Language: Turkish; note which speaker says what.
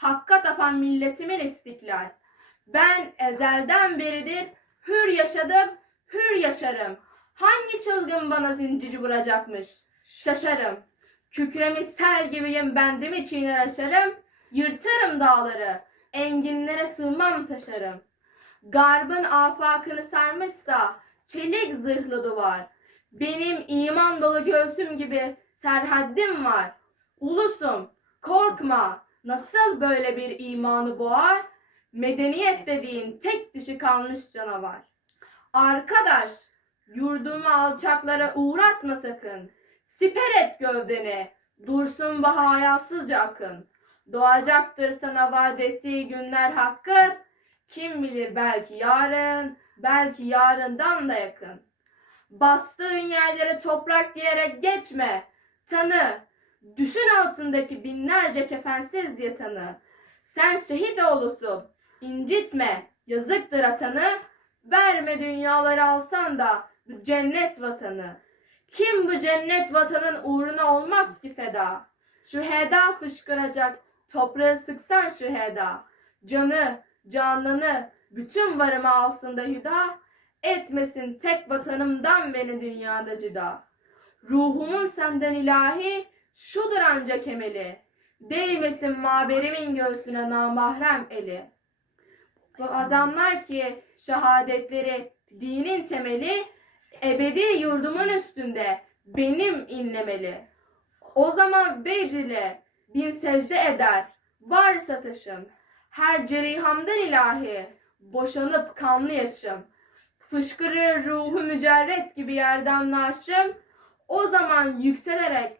Speaker 1: hakka tapan milletimin istiklal. Ben ezelden beridir hür yaşadım, hür yaşarım. Hangi çılgın bana zinciri vuracakmış? Şaşarım. Kükremiş sel gibiyim bendimi çiğner aşarım. Yırtarım dağları, enginlere sığmam taşarım. Garbın afakını sarmışsa çelik zırhlı duvar. Benim iman dolu göğsüm gibi serhaddim var. Ulusum, korkma. Nasıl böyle bir imanı boğar? Medeniyet dediğin tek dişi kalmış canavar. Arkadaş, yurdumu alçaklara uğratma sakın. Siper et gövdeni, dursun bu hayasızca akın. Doğacaktır sana vaat ettiği günler hakkı. Kim bilir belki yarın, belki yarından da yakın. Bastığın yerlere toprak diyerek geçme. Tanı, düşün altındaki binlerce kefensiz yatanı. Sen şehit oğlusun, incitme, yazıktır atanı. Verme dünyaları alsan da bu cennet vatanı. Kim bu cennet vatanın uğruna olmaz ki feda? Şu heda fışkıracak, toprağı sıksan şu heda. Canı, canını, bütün varımı alsın da hüda. Etmesin tek vatanımdan beni dünyada cüda. Ruhumun senden ilahi, şudur ancak emeli. Değmesin maberimin göğsüne namahrem eli. Bu adamlar ki şehadetleri dinin temeli, ebedi yurdumun üstünde benim inlemeli. O zaman Becrile bin secde eder, varsa taşım. Her cerihamdan ilahi, boşanıp kanlı yaşım. Fışkırır ruhu mücerret gibi yerden naşım. O zaman yükselerek